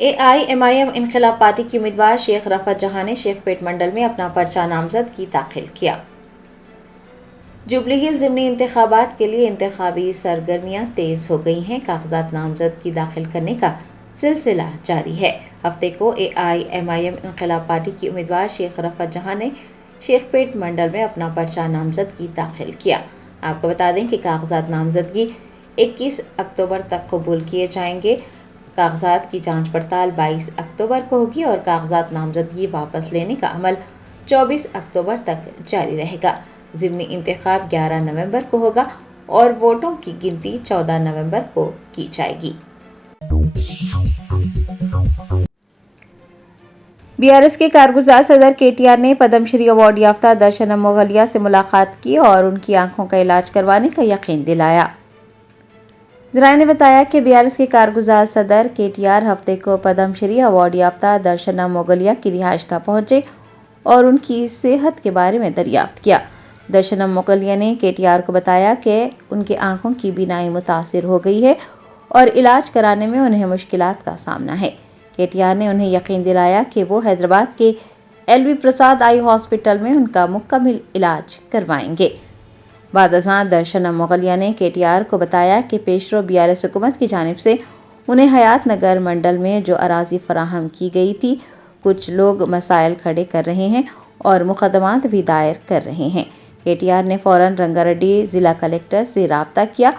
AIMIM انقلاب party کی امیدوار شیخ رفعت جہاں نے شیخ پیٹ منڈل میں اپنا پرچہ نامزدگی داخل کیا۔ جوبلی ہل ضمنی انتخابات کے لیے انتخابی سرگرمیاں تیز ہو گئی ہیں۔ کاغذات نامزدگی داخل کرنے کا سلسلہ جاری ہے۔ ہفتے کو AIMIM انقلاب پارٹی کی امیدوار شیخ رفعت جہاں نے شیخ پیٹ منڈل میں اپنا پرچہ نامزدگی داخل کیا۔ آپ کو بتا دیں کہ کاغذات نامزدگی 21 اکتوبر تک قبول کیے جائیں گے۔ کاغذات کی جانچ پڑتال 22 اکتوبر کو ہوگی اور کاغذات نامزدگی واپس لینے کا عمل 24 اکتوبر تک جاری رہے گا۔ ضمنی انتخاب 11 نومبر کو ہوگا اور ووٹوں کی گنتی 14 نومبر کو کی جائے گی۔ BRS کے کارگزار صدر KTR نے پدم شری ایوارڈ یافتہ درشنم مغلیہ سے ملاقات کی اور ان کی آنکھوں کا علاج کروانے کا یقین دلایا۔ ذرائع نے بتایا کہ BRS کے کارگزار صدر KTR ہفتے کو پدم شری ایوارڈ یافتہ درشنم مغلیہ کی رہائش گاہ پہنچے اور ان کی صحت کے بارے میں دریافت کیا۔ درشنم مغلیہ نے KTR کو بتایا کہ ان کی آنکھوں کی بینائی متاثر ہو گئی ہے اور علاج کرانے میں انہیں مشکلات کا سامنا ہے۔ KTR نے انہیں یقین دلایا کہ وہ حیدرآباد کے LV پرساد آئی ہاسپٹل میں ان کا مکمل علاج کروائیں گے۔ بعد ازاں درشنم مغلیہ نے KTR کو بتایا کہ پیشرو BRS حکومت کی جانب سے انہیں حیات نگر منڈل میں جو اراضی فراہم کی گئی تھی، کچھ لوگ مسائل کھڑے کر رہے ہیں اور مقدمات بھی دائر کر رہے ہیں۔ KTR نے فوراً رنگا ریڈی ضلع کلکٹر سے رابطہ کیا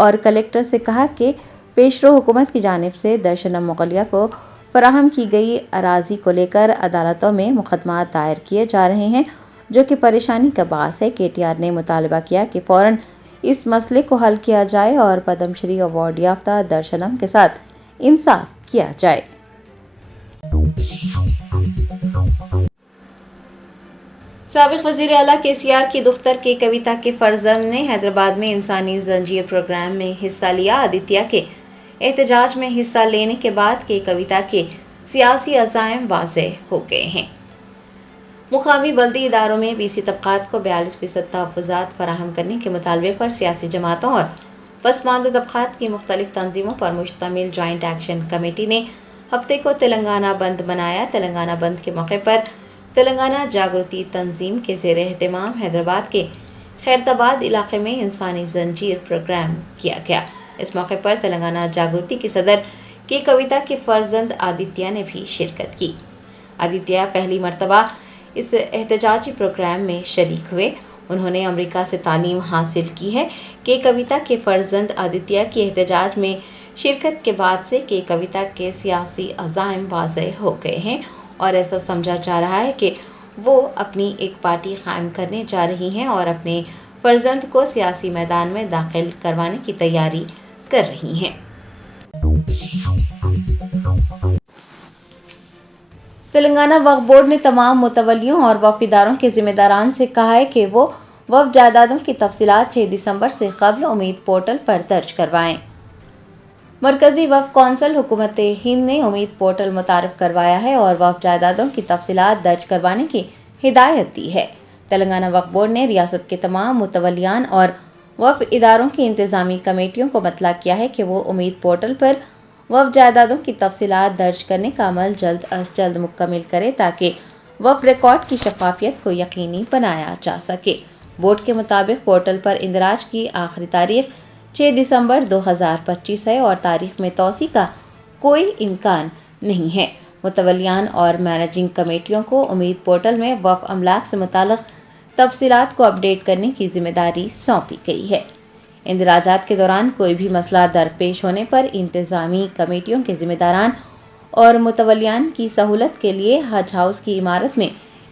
اور کلکٹر سے کہا کہ پیشرو حکومت کی جانب سے درشنم مغلیہ کو فراہم کی گئی اراضی کو لے کر عدالتوں میں مقدمات دائر کیے جا رہے ہیں، جو کہ پریشانی کا باعث ہے۔ KTR نے مطالبہ کیا کہ فوراً اس مسئلے کو حل کیا جائے اور پدم شری ایوارڈ یافتہ درشنم کے ساتھ انصاف کیا جائے۔ سابق وزیر اعلیٰ KCR کی دختر کے کویتا کے فرزند نے حیدرآباد میں انسانی زنجیر پروگرام میں حصہ لیا۔ آدتیہ کے احتجاج میں حصہ لینے کے بعد کویتا کے سیاسی عزائم واضح ہو گئے ہیں۔ مقامی بلدی اداروں میں BC طبقات کو 42% تحفظات فراہم کرنے کے مطالبے پر سیاسی جماعتوں اور پسماندہ طبقات کی مختلف تنظیموں پر مشتمل جوائنٹ ایکشن کمیٹی نے ہفتے کو تلنگانہ بند منایا۔ تلنگانہ بند کے موقع پر تلنگانہ جاگرتی تنظیم کے زیر اہتمام حیدرآباد کے خیرتآباد علاقے میں انسانی زنجیر پروگرام کیا گیا۔ اس موقع پر تلنگانہ جاگرتی کی صدر کویتا کے فرزند آدتیہ نے بھی شرکت کی۔ آدتیہ پہلی مرتبہ اس احتجاجی پروگرام میں شریک ہوئے۔ انہوں نے امریکہ سے تعلیم حاصل کی ہے۔ کویتا کے فرزند آدتیہ کی احتجاج میں شرکت کے بعد سے کویتا کے سیاسی عزائم واضح ہو گئے ہیں اور ایسا سمجھا جا رہا ہے کہ وہ اپنی ایک پارٹی قائم کرنے جا رہی ہیں اور اپنے فرزند کو سیاسی میدان میں داخل کروانے کی تیاری کر رہی ہیں۔ تلنگانہ وقف بورڈ نے تمام متولیوں اور وقف اداروں کے ذمہ داران سے کہا ہے کہ وہ وقف جائیدادوں کی تفصیلات 6 دسمبر سے قبل امید پورٹل پر درج کروائیں۔ مرکزی وقف کونسل حکومت ہند نے امید پورٹل متعارف کروایا ہے اور وقف جائیدادوں کی تفصیلات درج کروانے کی ہدایت دی ہے۔ تلنگانہ وقف بورڈ نے ریاست کے تمام متولیان اور وقف اداروں کی انتظامی کمیٹیوں کو مطلع کیا ہے کہ وہ امید پورٹل پر وقف جائیدادوں کی تفصیلات درج کرنے کا عمل جلد از جلد مکمل کرے تاکہ وقف ریکارڈ کی شفافیت کو یقینی بنایا جا سکے۔ بورڈ کے مطابق پورٹل پر اندراج کی آخری تاریخ 6 دسمبر 2025 ہے اور تاریخ میں توسیع کا کوئی امکان نہیں ہے۔ متولیان اور مینیجنگ کمیٹیوں کو امید پورٹل میں وقف املاک سے متعلق تفصیلات کو اپڈیٹ کرنے کی ذمہ داری سونپی گئی ہے۔ اندراجات کے دوران کوئی بھی مسئلہ درپیش ہونے پر انتظامی کمیٹیوں کے ذمہ داران اور متولیان کی سہولت کے لیے حج ہاؤس کی عمارت میں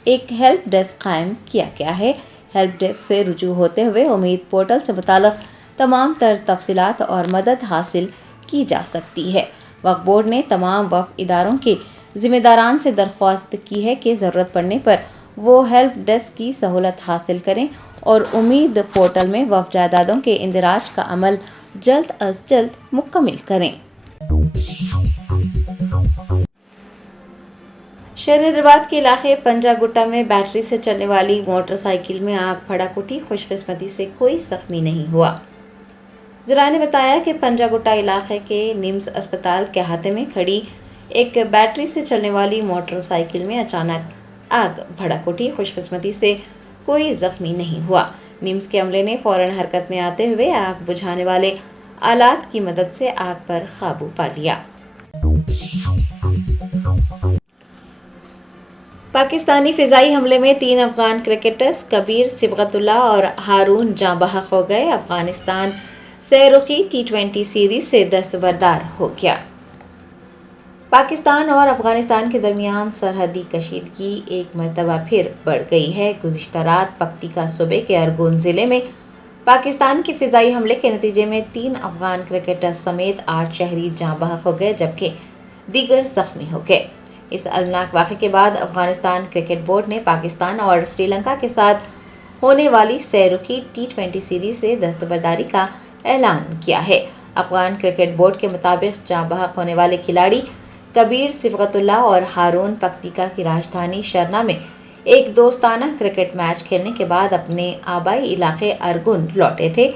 ایک ہیلپ ڈیسک قائم کیا گیا ہے۔ ہیلپ ڈیسک سے رجوع ہوتے ہوئے امید پورٹل سے متعلق تمام تر تفصیلات اور مدد حاصل کی جا سکتی ہے۔ وقف بورڈ نے تمام وقف اداروں کے ذمہ داران سے درخواست کی ہے کہ ضرورت پڑنے پر وہ ہیلپ ڈیسک کی سہولت حاصل کریں اور امید پورٹل میں وقف جائیدادوں کے اندراج کا عمل جلد از جلد مکمل کریں۔ شہر حیدرآباد کے علاقے پنجا گٹا میں بیٹری سے چلنے والی موٹر سائیکل میں آگ بھڑک اٹھی۔ خوش قسمتی سے کوئی زخمی نہیں ہوا۔ ذرائع نے بتایا کہ پنجا گٹا علاقے کے نمز اسپتال کے احاطے میں کھڑی ایک بیٹری سے چلنے والی موٹر سائیکل میں اچانک آگ بھڑک اٹھی۔ خوش قسمتی سے کوئی زخمی نہیں ہوا۔ نیمز کے عملے نے فوراً حرکت میں آتے ہوئے آگ بجھانے والے آلات کی مدد سے آگ پر قابو پا لیا۔ پاکستانی فضائی حملے میں 3 افغان کرکٹرز کبیر صبغت اللہ اور ہارون جاں بحق ہو گئے۔ افغانستان سہ رخی T20 سیریز سے دستبردار ہو گیا۔ پاکستان اور افغانستان کے درمیان سرحدی کشیدگی ایک مرتبہ پھر بڑھ گئی ہے۔ گزشتہ رات پکتیکا صوبے کے ارگون ضلع میں پاکستان کے فضائی حملے کے نتیجے میں 3 افغان کرکٹرز سمیت 8 شہری جاں بحق ہو گئے جبکہ دیگر زخمی ہو گئے۔ اس المناک واقعے کے بعد افغانستان کرکٹ بورڈ نے پاکستان اور سری لنکا کے ساتھ ہونے والی سہ رخی T20 سیریز سے دستبرداری کا اعلان کیا ہے۔ افغان کرکٹ بورڈ کے مطابق جاں بحق ہونے والے کھلاڑی کبیر صبغت اللہ اور ہارون پکتیکا کی راجدھانی شرنا میں ایک دوستانہ کرکٹ میچ کھیلنے کے بعد اپنے آبائی علاقے ارگون لوٹے تھے۔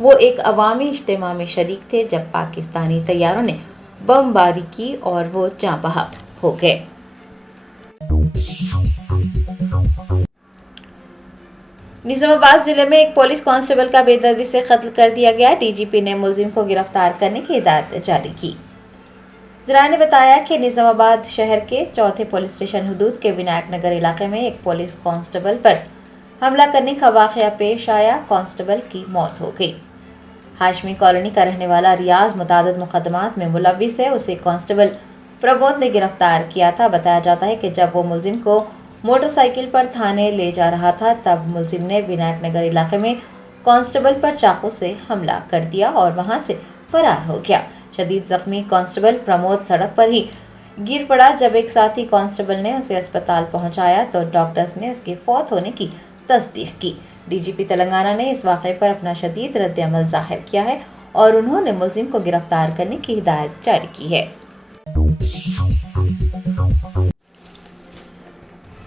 وہ ایک عوامی اجتماع میں شریک تھے جب پاکستانی طیاروں نے بم باری کی اور وہ جاں بحق ہو گئے۔ نظام آباد ضلع میں ایک پولیس کانسٹیبل کا بے دردی سے قتل کر دیا گیا۔ ڈی جی پی نے ملزم کو گرفتار کرنے کی ہدایت جاری کی۔ ذرائع نے بتایا کہ نظام آباد شہر کے چوتھے پولیس اسٹیشن حدود کے ونائک نگر علاقے میں ایک پولیس کانسٹیبل پر حملہ کرنے کا واقعہ پیش آیا۔ کانسٹیبل کی موت ہو گئی۔ ہاشمی کالونی کا رہنے والا ریاض متعدد مقدمات میں ملوث ہے۔ اسے کانسٹیبل پربودھ نے گرفتار کیا تھا۔ بتایا جاتا ہے کہ جب وہ ملزم کو موٹر سائیکل پر تھانے لے جا رہا تھا تب ملزم نے ونائک نگر علاقے میں کانسٹیبل پر چاقو سے حملہ کر دیا اور وہاں سے فرار ہو گیا۔ شدید زخمی کانسٹیبل پرمود سڑک پر ہی گر پڑا۔ جب ایک ساتھی کانسٹیبل نے اسے اسپتال پہنچایا تو ڈاکٹرز نے اس کے فوت ہونے کی تصدیق کی۔ ڈی جی پی تلنگانہ نے اس واقعے پر اپنا شدید رد عمل ظاہر کیا ہے اور انہوں نے ملزم کو گرفتار کرنے کی ہدایت جاری کی ہے۔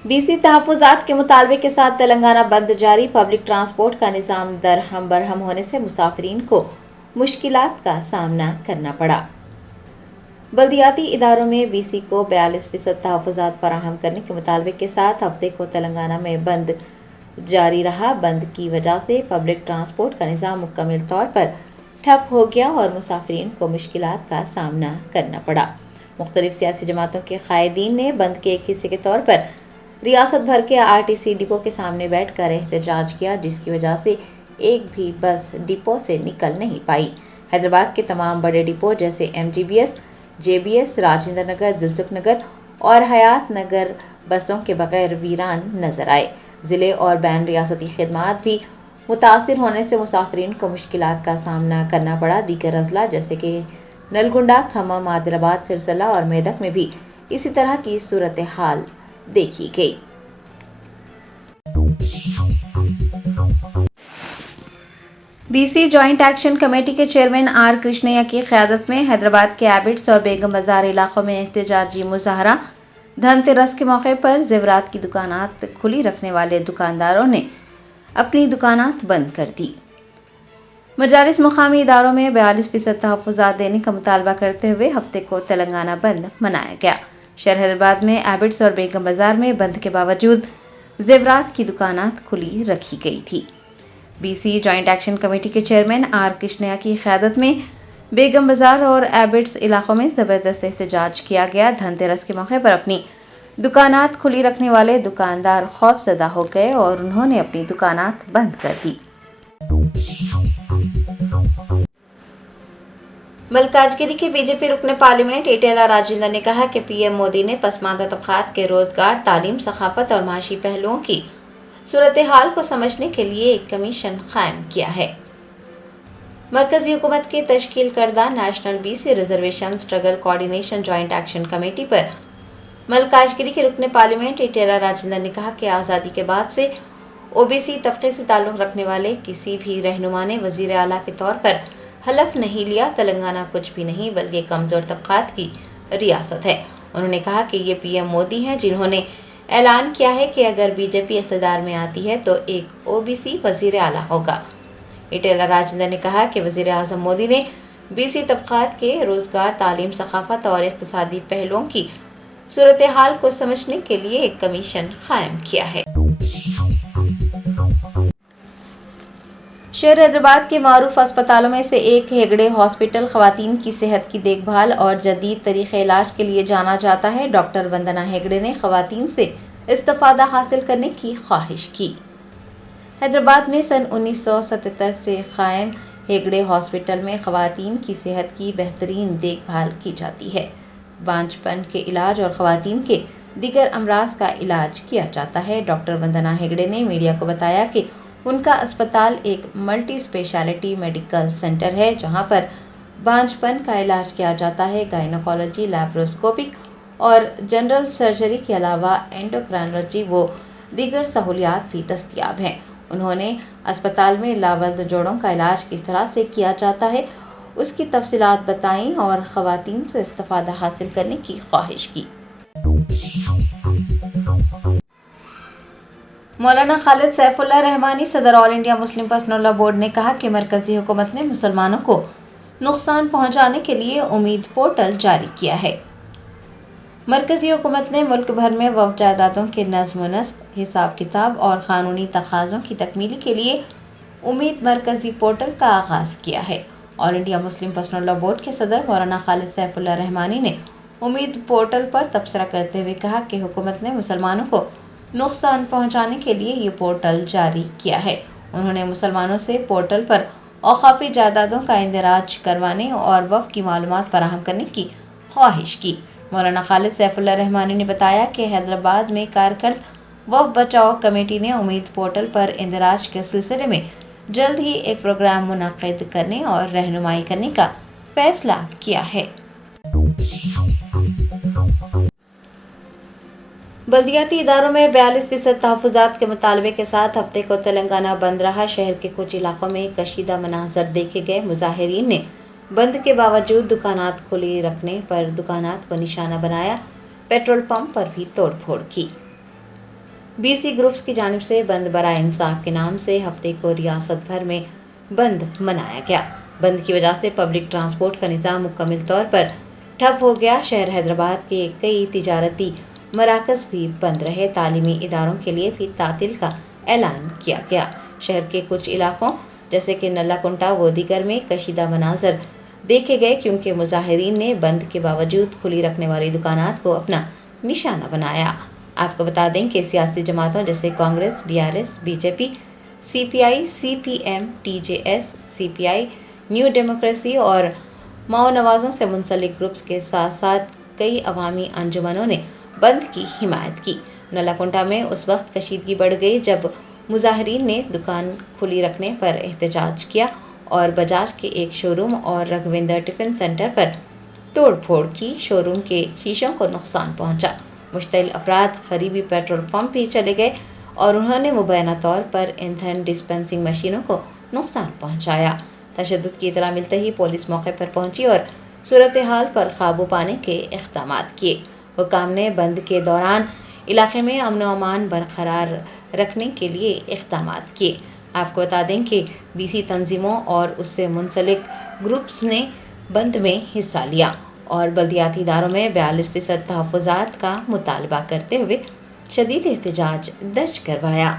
بی سی تحفظات کے مطالبے کے ساتھ تلنگانہ بند جاری۔ پبلک ٹرانسپورٹ کا نظام درہم برہم ہونے سے مسافرین کو مشکلات کا سامنا کرنا پڑا۔ بلدیاتی اداروں میں بی سی کو 42% تحفظات فراہم کرنے کے مطالبے کے ساتھ ہفتے کو تلنگانہ میں بند جاری رہا۔ بند کی وجہ سے پبلک ٹرانسپورٹ کا نظام مکمل طور پر ٹھپ ہو گیا اور مسافرین کو مشکلات کا سامنا کرنا پڑا۔ مختلف سیاسی جماعتوں کے قائدین نے بند کے ایک حصے کے طور پر ریاست بھر کے RTC ڈپو کے سامنے بیٹھ کر احتجاج کیا جس کی وجہ سے ایک بھی بس ڈپو سے نکل نہیں پائی۔ حیدرآباد کے تمام بڑے ڈپو جیسے MGBS، JBS، راجندر نگر، دلسکھ نگر اور حیات نگر بسوں کے بغیر ویران نظر آئے۔ ضلع اور بین ریاستی خدمات بھی متاثر ہونے سے مسافرین کو مشکلات کا سامنا کرنا پڑا۔ دیگر اضلاع جیسے کہ نلگنڈا، کھمم، عادل آباد، سرسلہ اور میدک میں بھی اسی طرح کی صورتحال دیکھی گئی۔ B C joint action committee کے چیئرمین آر کرشنیا کی قیادت میں حیدرآباد کے ایبٹس اور بیگم بازار علاقوں میں احتجاجی مظاہرہ۔ دھن تیرس کے موقع پر زیورات کی دکانات کھلی رکھنے والے دکانداروں نے اپنی دکانات بند کر دی۔ مجالس مقامی اداروں میں 42% تحفظات دینے کا مطالبہ کرتے ہوئے ہفتے کو تلنگانہ بند منایا گیا۔ شہر حیدرآباد میں ایبٹس اور بیگم بازار میں بند کے باوجود زیورات کی دکانات کھلی رکھی گئی تھی۔ B C joint action committee کے چیئرمین آر کرشنیا کی قیادت میں بیگم بازار اور ایبٹس علاقوں میں زبردست احتجاج کیا گیا۔ دھن تیرس کے موقع پر اپنی دکانات کھلی رکھنے والے دکاندار خوف زدہ ہو گئے اور انہوں نے اپنی دکانات بند کر دی۔ ملکاجگیری کے بی جے پی رکن پارلیمنٹ ایٹیلا راجندر نے کہا کہ PM مودی نے پسماندہ طبقات کے روزگار، تعلیم، ثقافت اور معاشی پہلوؤں کی صورتحال کو سمجھنے کے لیے ایک کمیشن قائم کیا ہے۔ مرکزی حکومت کی تشکیل کردہ national B C reservation struggle coordination joint action committee پر ملکاجگیری کے رکن پارلیمنٹ ایٹیلا راجندر نے کہا کہ آزادی کے بعد سے OBC طبقے سے تعلق رکھنے والے کسی بھی رہنما نے وزیر اعلیٰ کے طور پر حلف نہیں لیا۔ تلنگانہ کچھ بھی نہیں بلکہ کمزور طبقات کی ریاست ہے۔ انہوں نے کہا کہ یہ PM مودی ہیں جنہوں نے اعلان کیا ہے کہ اگر BJP اقتدار میں آتی ہے تو ایک OBC وزیر اعلیٰ ہوگا۔ ایٹیلا راجندر نے کہا کہ وزیر اعظم مودی نے BC طبقات کے روزگار، تعلیم، ثقافت اور اقتصادی پہلوؤں کی صورتحال کو سمجھنے کے لیے ایک کمیشن قائم کیا ہے۔ شہر حیدرآباد کے معروف اسپتالوں میں سے ایک ہیگڑے ہاسپٹل خواتین کی صحت کی دیکھ بھال اور جدید طریقہ علاج کے لیے جانا جاتا ہے۔ ڈاکٹر وندنا ہیگڑے نے خواتین سے استفادہ حاصل کرنے کی خواہش کی۔ حیدرآباد میں سن 1977 سے قائم ہیگڑے ہاسپٹل میں خواتین کی صحت کی بہترین دیکھ بھال کی جاتی ہے۔ بانجھ پن کے علاج اور خواتین کے دیگر امراض کا علاج کیا جاتا ہے۔ ڈاکٹر وندنا ہیگڑے نے میڈیا کو بتایا کہ ان کا اسپتال ایک ملٹی اسپیشلٹی میڈیکل سینٹر ہے جہاں پر بانجھ پن کا علاج کیا جاتا ہے۔ گائنیکالوجی، لیپروسکوپک اور جنرل سرجری کے علاوہ اینڈوکرائنالوجی و دیگر سہولیات بھی دستیاب ہیں۔ انہوں نے اسپتال میں لاولد جوڑوں کا علاج کس طرح سے کیا جاتا ہے اس کی تفصیلات بتائیں اور خواتین سے استفادہ حاصل کرنے کی خواہش کی۔ مولانا خالد سیف اللہ رحمانی، صدر all India Muslim personal law board نے کہا کہ مرکزی حکومت نے مسلمانوں کو نقصان پہنچانے کے لیے امید پورٹل جاری کیا ہے۔ مرکزی حکومت نے ملک بھر میں وقف جائیدادوں کے نظم و نسق، حساب کتاب اور قانونی تقاضوں کی تکمیل کے لیے امید مرکزی پورٹل کا آغاز کیا ہے۔ All India Muslim personal law board کے صدر مولانا خالد سیف اللہ رحمانی نے امید پورٹل پر تبصرہ کرتے ہوئے کہا کہ حکومت نے مسلمانوں کو نقصان پہنچانے کے لیے یہ پورٹل جاری کیا ہے۔ انہوں نے مسلمانوں سے پورٹل پر اوقافی جائیدادوں کا اندراج کروانے اور وقف کی معلومات فراہم کرنے کی خواہش کی۔ مولانا خالد سیف اللہ رحمانی نے بتایا کہ حیدرآباد میں کارکرد وقف بچاؤ کمیٹی نے امید پورٹل پر اندراج کے سلسلے میں جلد ہی ایک پروگرام منعقد کرنے اور رہنمائی کرنے کا فیصلہ کیا ہے۔ بلدیاتی اداروں میں 42% تحفظات کے مطالبے کے ساتھ ہفتے کو تلنگانہ بند رہا۔ شہر کے کچھ علاقوں میں کشیدہ مناظر دیکھے گئے۔ مظاہرین نے بند کے باوجود دکانات کھلی رکھنے پر دکانات کو نشانہ بنایا۔ پیٹرول پمپ پر بھی توڑ پھوڑ کی۔ BC گروپس کی جانب سے بند برائے انصاف کے نام سے ہفتے کو ریاست بھر میں بند منایا گیا۔ بند کی وجہ سے پبلک ٹرانسپورٹ کا نظام مکمل طور پر ٹھپ ہو گیا۔ شہر حیدرآباد کے کئی تجارتی مراکز بھی بند رہے۔ تعلیمی اداروں کے لیے بھی تعطیل کا اعلان کیا گیا۔ شہر کے کچھ علاقوں جیسے کہ نلا کنٹا و دیگر میں کشیدہ مناظر دیکھے گئے کیونکہ مظاہرین نے بند کے باوجود کھلی رکھنے والی دکانات کو اپنا نشانہ بنایا۔ آپ کو بتا دیں کہ سیاسی جماعتوں جیسے Congress, BRS، BJP، CPI، CPM، TJS، CPI، new democracy اور ماؤ نوازوں سے منسلک گروپس کے ساتھ ساتھ کئی عوامی انجمنوں نے بند کی حمایت کی۔ نلا کنٹا میں اس وقت کشیدگی بڑھ گئی جب مظاہرین نے دکان کھلی رکھنے پر احتجاج کیا اور بجاج کے ایک شو روم اور رگھویندر ٹفن سینٹر پر توڑ پھوڑ کی۔ شو روم کے شیشوں کو نقصان پہنچا۔ مشتعل افراد قریبی پیٹرول پمپ بھی چلے گئے اور انہوں نے مبینہ طور پر ایندھن ڈسپنسنگ مشینوں کو نقصان پہنچایا۔ تشدد کی اطلاع ملتے ہی پولیس موقع پر پہنچی اور صورتحال پر قابو پانے کے اقدامات کیے۔ حکام نے بند کے دوران علاقے میں امن و امان برقرار رکھنے کے لیے اقدامات کیے۔ آپ کو بتا دیں کہ BC تنظیموں اور اس سے منسلک گروپس نے بند میں حصہ لیا اور بلدیاتی اداروں میں 42% تحفظات کا مطالبہ کرتے ہوئے شدید احتجاج درج کروایا۔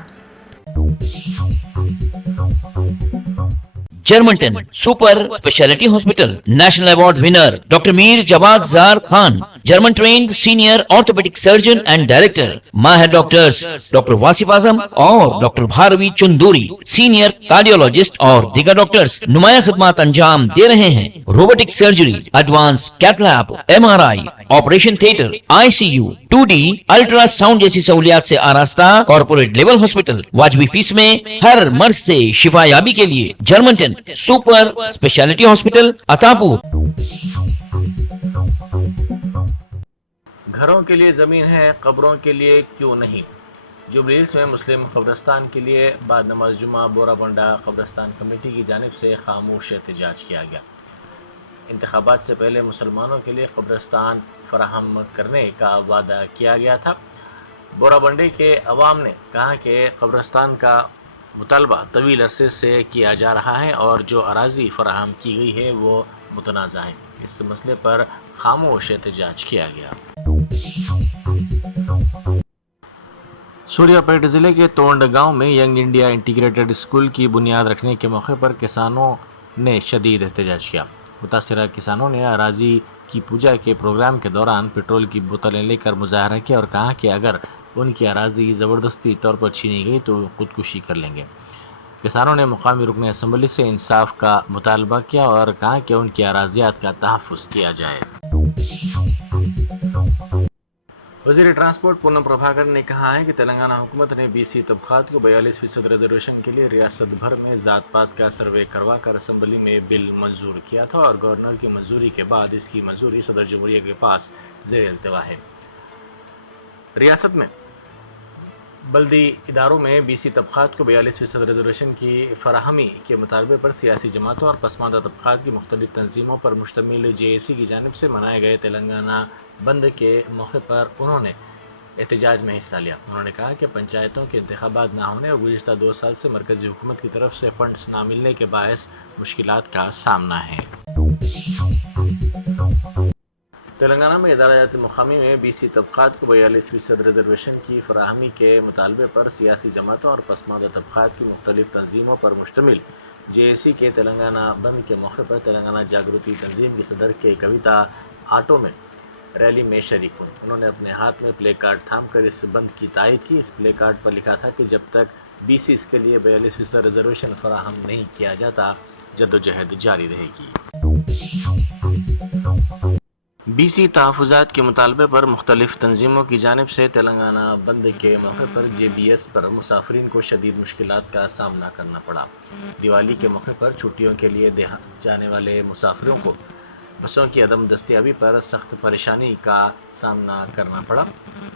جرمنٹن super specialty hospital national award winner doctor Mir Jawad Zar Khan, German trained senior orthopaedic surgeon and director, ماہر ڈاکٹرز ڈاکٹر واصف اعظم اور doctor Bharavi Chanduri, senior cardiologist اور دیگر ڈاکٹرز نمایاں خدمات انجام دے رہے ہیں۔ Robotic surgery, advance cath lab, MRI، operation theatre, ICU، 2D ultrasound جیسی سہولیات سے آراستہ کارپوریٹ لیول ہاسپٹل، واجبی فیس میں ہر مرض سے شفا یابی کے لیے جرمنٹن سپر اسپیشلٹی ہاسپٹل عطاپور۔ گھروں کے لیے زمین ہے، قبروں کے لیے کیوں نہیں؟ جوبلی ہلز میں مسلم قبرستان کے لیے بعد نماز جمعہ بورا بنڈا قبرستان کمیٹی کی جانب سے خاموش احتجاج کیا گیا۔ انتخابات سے پہلے مسلمانوں کے لیے قبرستان فراہم کرنے کا وعدہ کیا گیا تھا۔ بورا بنڈے کے عوام نے کہا کہ قبرستان کا مطالبہ طویل عرصے سے کیا جا رہا ہے اور جو اراضی فراہم کی گئی ہے وہ متنازع ہے۔ اس مسئلے پر خاموش احتجاج کیا گیا۔ سوریا پیٹ ضلع کے تونڈ گاؤں میں ینگ انڈیا انٹیگریٹڈ اسکول کی بنیاد رکھنے کے موقع پر کسانوں نے شدید احتجاج کیا۔ متاثرہ کسانوں نے اراضی کی پوجا کے پروگرام کے دوران پیٹرول کی بوتلیں لے کر مظاہرہ کیا اور کہا کہ اگر ان کی اراضی زبردستی طور پر چھینی گئی تو خودکشی کر لیں گے۔ کسانوں نے مقامی رکن اسمبلی سے انصاف کا مطالبہ کیا اور کہا کہ ان کی اراضیات کا تحفظ کیا جائے۔ وزیر ٹرانسپورٹ پونم پربھاکر نے کہا ہے کہ تلنگانہ حکومت نے بی سی طبقات کو 42% ریزرویشن کے لیے ریاست بھر میں ذات پات کا سروے کروا کر اسمبلی میں بل منظور کیا تھا اور گورنر کی منظوری کے بعد اس کی منظوری صدر جمہوریہ کے پاس زیر التوا ہے۔ ریاست میں بلدی اداروں میں بی سی طبقات کو 42% ریزرویشن کی فراہمی کے مطالبے پر سیاسی جماعتوں اور پسماندہ طبقات کی مختلف تنظیموں پر مشتمل جے اے سی کی جانب سے منائے گئے تلنگانہ بند کے موقع پر انہوں نے احتجاج میں حصہ لیا۔ انہوں نے کہا کہ پنچایتوں کے انتخابات نہ ہونے اور گزشتہ 2 سال سے مرکزی حکومت کی طرف سے فنڈز نہ ملنے کے باعث مشکلات کا سامنا ہے۔ تلنگانہ میں ادارہ جات مقامی میں بی سی طبقات کو 42% ریزرویشن کی فراہمی کے مطالبے پر سیاسی جماعتوں اور پسماندہ طبقات کی مختلف تنظیموں پر مشتمل جے اے سی کے تلنگانہ بند کے موقع پر تلنگانہ جاگرتی تنظیم کی صدر کے کویتا آٹو میں ریلی میں شریک ہوئی۔ انہوں نے اپنے ہاتھ میں پلے کارڈ تھام کر اس بند کی تائید کی۔ اس پلے کارڈ پر لکھا تھا کہ جب تک بی سیز کے لیے 42% ریزرویشن فراہم نہیں کیا جاتا جدوجہد جاری رہے گی۔ بی سی تحفظات کے مطالبے پر مختلف تنظیموں کی جانب سے تلنگانہ بند کے موقع پر جے بی ایس پر مسافرین کو شدید مشکلات کا سامنا کرنا پڑا۔ دیوالی کے موقع پر چھٹیوں کے لیے جانے والے مسافروں کو بسوں کی عدم دستیابی پر سخت پریشانی کا سامنا کرنا پڑا۔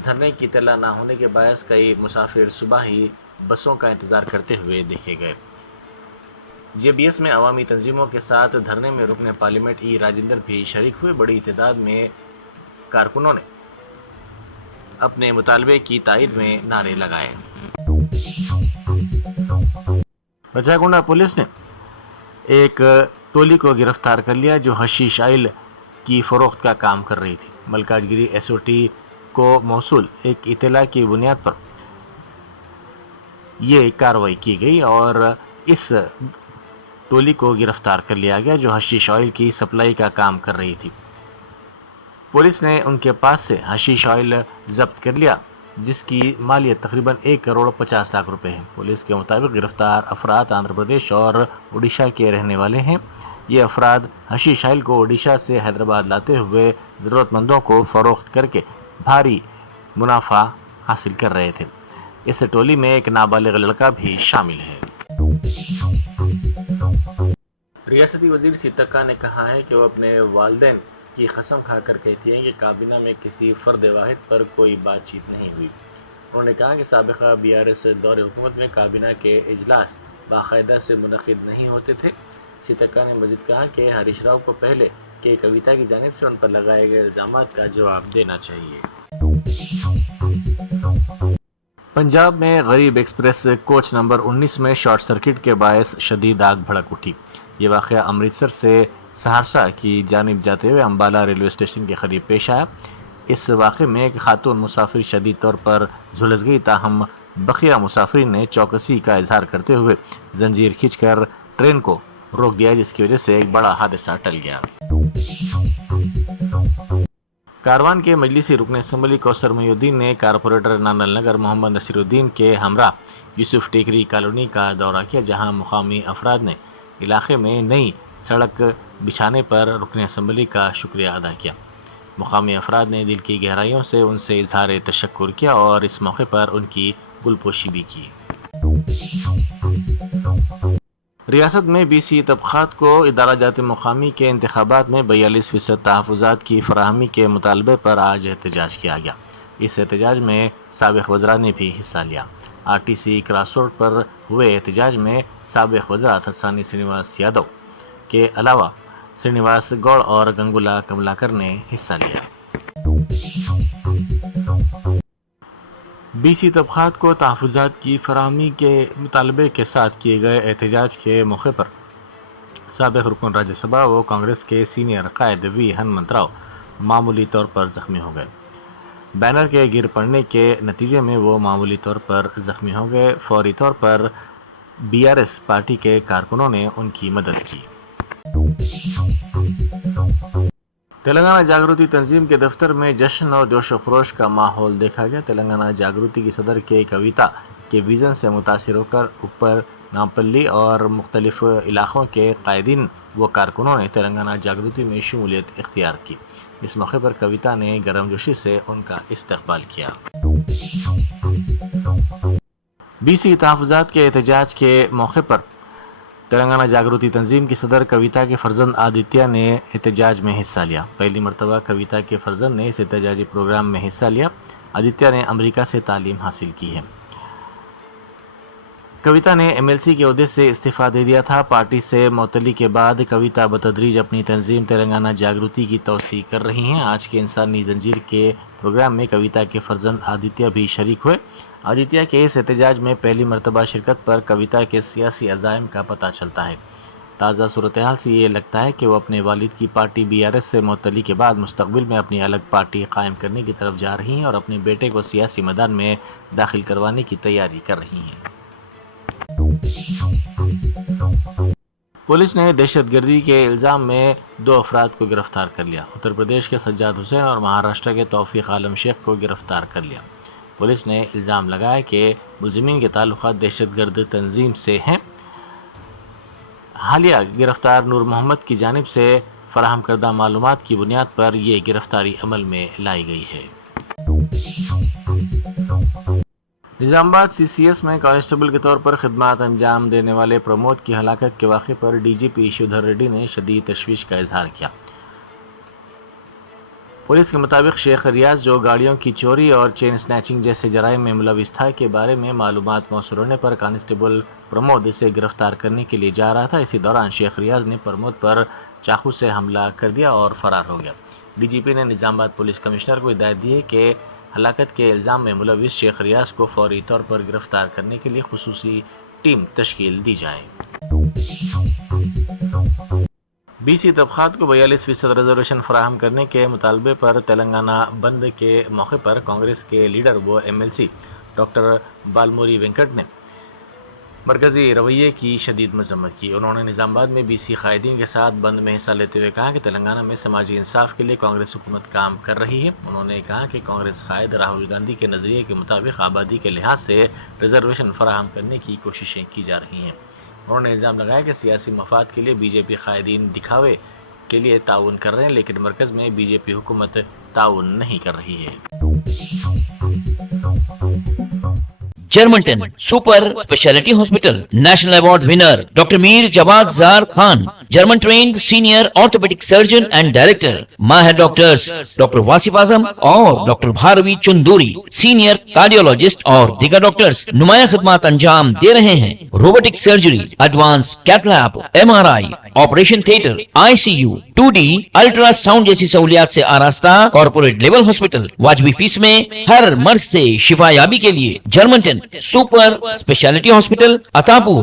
دھرنے کی اطلاع نہ ہونے کے باعث کئی مسافر صبح ہی بسوں کا انتظار کرتے ہوئے دیکھے گئے۔ جے بی ایس میں عوامی تنظیموں کے ساتھ دھرنے میں رکن پارلیمنٹ ای راجندر بھی شریک ہوئے۔ بڑی تعداد میں کارکنوں نے اپنے مطالبے کی تائید میں نعرے لگائے۔ بچاگونڈا پولیس نے ایک ٹولی کو گرفتار کر لیا جو حشیش آئل کی فروخت کا کام کر رہی تھی۔ ملکاج گیری ایس او ٹی کو موصول ایک اطلاع کی بنیاد پر یہ کارروائی کی گئی اور اس ٹولی کو گرفتار کر لیا گیا جو حشیش آئل کی سپلائی کا کام کر رہی تھی۔ پولیس نے ان کے پاس سے حشیش آئل ضبط کر لیا جس کی مالیت تقریباً 1,50,00,000 روپے ہے۔ پولیس کے مطابق گرفتار افراد آندھرا پردیش اور اڈیشہ کے رہنے والے ہیں۔ یہ افراد حشیش آئل کو اڈیشہ سے حیدرآباد لاتے ہوئے ضرورت مندوں کو فروخت کر کے بھاری منافع حاصل کر رہے تھے۔ اس ٹولی میں ایک نابالغ لڑکا بھی شامل ہے۔ ریاستی وزیر سیتکا نے کہا ہے کہ وہ اپنے والدین کی قسم کھا کر کہتی ہیں کہ کابینہ میں کسی فرد واحد پر کوئی بات چیت نہیں ہوئی۔ انہوں نے کہا کہ سابقہ بی آر ایس دور حکومت میں کابینہ کے اجلاس باقاعدہ سے منعقد نہیں ہوتے تھے۔ سیتکا نے مزید کہا کہ ہریش راؤ کو پہلے کے کویتا کی جانب سے ان پر لگائے گئے الزامات کا جواب دینا چاہیے۔ پنجاب میں غریب ایکسپریس کوچ نمبر 19 میں شارٹ سرکٹ کے باعث شدید آگ بھڑک اٹھی۔ یہ واقعہ امرتسر سے سہرسہ کی جانب جاتے ہوئے امبالہ ریلوے اسٹیشن کے قریب پیش آیا۔ اس واقعے میں ایک خاتون مسافر شدید طور پر جھلس گئی، تاہم بقیہ مسافرین نے چوکسی کا اظہار کرتے ہوئے زنجیر کھینچ کر ٹرین کو روک دیا جس کی وجہ سے ایک بڑا حادثہ ٹل گیا۔ کاروان کے مجلسی رکن اسمبلی کوثر محی الدین نے کارپوریٹر نانل نگر محمد نصیر الدین کے ہمراہ یوسف ٹیکری کالونی کا دورہ کیا، جہاں مقامی افراد نے علاقے میں نئی سڑک بچھانے پر رکن اسمبلی کا شکریہ ادا کیا۔ مقامی افراد نے دل کی گہرائیوں سے ان سے اظہار تشکر کیا اور اس موقع پر ان کی گلپوشی بھی کی۔ ریاست میں بی سی طبقات کو ادارہ جات مقامی کے انتخابات میں 42% تحفظات کی فراہمی کے مطالبے پر آج احتجاج کیا گیا۔ اس احتجاج میں سابق وزراء نے بھی حصہ لیا۔ R T C cross road پر ہوئے احتجاج میں سابق وزراء تھسانی سرینواس یادو کے علاوہ سرینواس گوڑ اور گنگولا کملاکر نے حصہ لیا۔ بی سی طبقات کو تحفظات کی فراہمی کے مطالبے کے ساتھ کیے گئے احتجاج کے موقع پر سابق رکن راجیہ سبھا و کانگریس کے سینئر قائد وی ہنمنت راؤ معمولی طور پر زخمی ہو گئے۔ بینر کے گر پڑنے کے نتیجے میں وہ معمولی طور پر زخمی ہو گئے۔ فوری طور پر BRS پارٹی کے کارکنوں نے ان کی مدد کی۔ تلنگانہ جاگرتی تنظیم کے دفتر میں جشن اور جوش و خروش کا ماحول دیکھا گیا۔ تلنگانہ جاگرتی کی صدر کے کویتا کے ویژن سے متاثر ہو کر اوپر نامپلی اور مختلف علاقوں کے قائدین و کارکنوں نے تلنگانہ جاگرتی میں شمولیت اختیار کی۔ اس موقع پر کویتا نے گرم جوشی سے ان کا استقبال کیا۔ BC تحفظات کے احتجاج کے موقع پر تلنگانہ جاگرتی تنظیم کی صدر کویتا کے فرزند آدتیہ نے احتجاج میں حصہ لیا۔ پہلی مرتبہ کویتا کے فرزند نے اس احتجاجی پروگرام میں حصہ لیا۔ آدتیہ نے امریکہ سے تعلیم حاصل کی ہے۔ کویتا نے MLC کے عہدے سے استعفیٰ دے دیا تھا۔ پارٹی سے معطلی کے بعد کویتا بتدریج اپنی تنظیم تلنگانہ جاگرتی کی توسیع کر رہی ہیں۔ آج کے انسانی زنجیر کے پروگرام میں کویتا کے فرزند آدتیہ بھی شریک ہوئے۔ آدتیہ کے اس احتجاج میں پہلی مرتبہ شرکت پر کویتا کے سیاسی عزائم کا پتہ چلتا ہے۔ تازہ صورتحال سے یہ لگتا ہے کہ وہ اپنے والد کی پارٹی BRS سے معطلی کے بعد مستقبل میں اپنی الگ پارٹی قائم کرنے کی طرف جا رہی ہیں اور اپنے بیٹے کو سیاسی میدان میں داخل کروانے کی تیاری کر رہی ہیں۔ پولیس نے دہشت گردی کے الزام میں 2 افراد کو گرفتار کر لیا۔ اتر پردیش کے سجاد حسین اور مہاراشٹر کے توفیق عالم شیخ کو گرفتار کر لیا۔ پولیس نے الزام لگایا کہ ملزمین کے تعلقات دہشت گرد تنظیم سے ہیں۔ حالیہ گرفتار نور محمد کی جانب سے فراہم کردہ معلومات کی بنیاد پر یہ گرفتاری عمل میں لائی گئی ہے۔ نظام آباد CCS میں کانسٹیبل کے طور پر خدمات انجام دینے والے پرمود کی ہلاکت کے واقعے پر DGP شیودھر ریڈی نے شدید تشویش کا اظہار کیا۔ پولیس کے مطابق شیخ ریاض، جو گاڑیوں کی چوری اور چین سنیچنگ جیسے جرائم میں ملوث تھا، کے بارے میں معلومات موصول ہونے پر کانسٹیبل پرمود اسے گرفتار کرنے کے لیے جا رہا تھا۔ اسی دوران شیخ ریاض نے پرمود پر چاقو سے حملہ کر دیا اور فرار ہو گیا۔ DGP نے نظام آباد پولیس کمشنر کو ہدایت دی ہے کہ ہلاکت کے الزام میں ملوث شیخ ریاض کو فوری طور پر گرفتار کرنے کے لیے خصوصی ٹیم تشکیل دی جائے۔ BC طبقات کو 42% ریزرویشن فراہم کرنے کے مطالبے پر تلنگانہ بند کے موقع پر کانگریس کے لیڈر و MLC ڈاکٹر بالموری وینکٹ نے مرکزی رویے کی شدید مذمت کی۔ انہوں نے نظام آباد میں BC قائدین کے ساتھ بند میں حصہ لیتے ہوئے کہا کہ تلنگانہ میں سماجی انصاف کے لیے کانگریس حکومت کام کر رہی ہے۔ انہوں نے کہا کہ کانگریس قائد راہل گاندھی کے نظریے کے مطابق آبادی کے لحاظ سے ریزرویشن فراہم کرنے کی کوششیں کی جا رہی ہیں۔ انہوں نے الزام لگایا کہ سیاسی مفاد کے لیے BJP قائدین دکھاوے کے لیے تعاون کر رہے ہیں، لیکن مرکز میں BJP حکومت تعاون نہیں کر رہی ہے۔ جرمنٹن super specialty hospital national award winner doctor Mir Jawad Zar Khan, German trained senior orthopaedic surgeon and director, ماہر ڈاکٹرز ڈاکٹر واصف اعظم اور doctor Bharavi Chanduri, senior cardiologist اور دیگر ڈاکٹرز نمایاں خدمات انجام دے رہے ہیں۔ Robotic surgery, advance cath lab, MRI، operation theatre, ICU، 2D ultrasound جیسی سہولیات سے آراستہ کارپوریٹ لیول ہاسپٹل، واجبی فیس میں ہر مرض سے شفا یابی کے لیے جرمنٹن سپر اسپیشلٹی ہاسپٹل، عطاپور،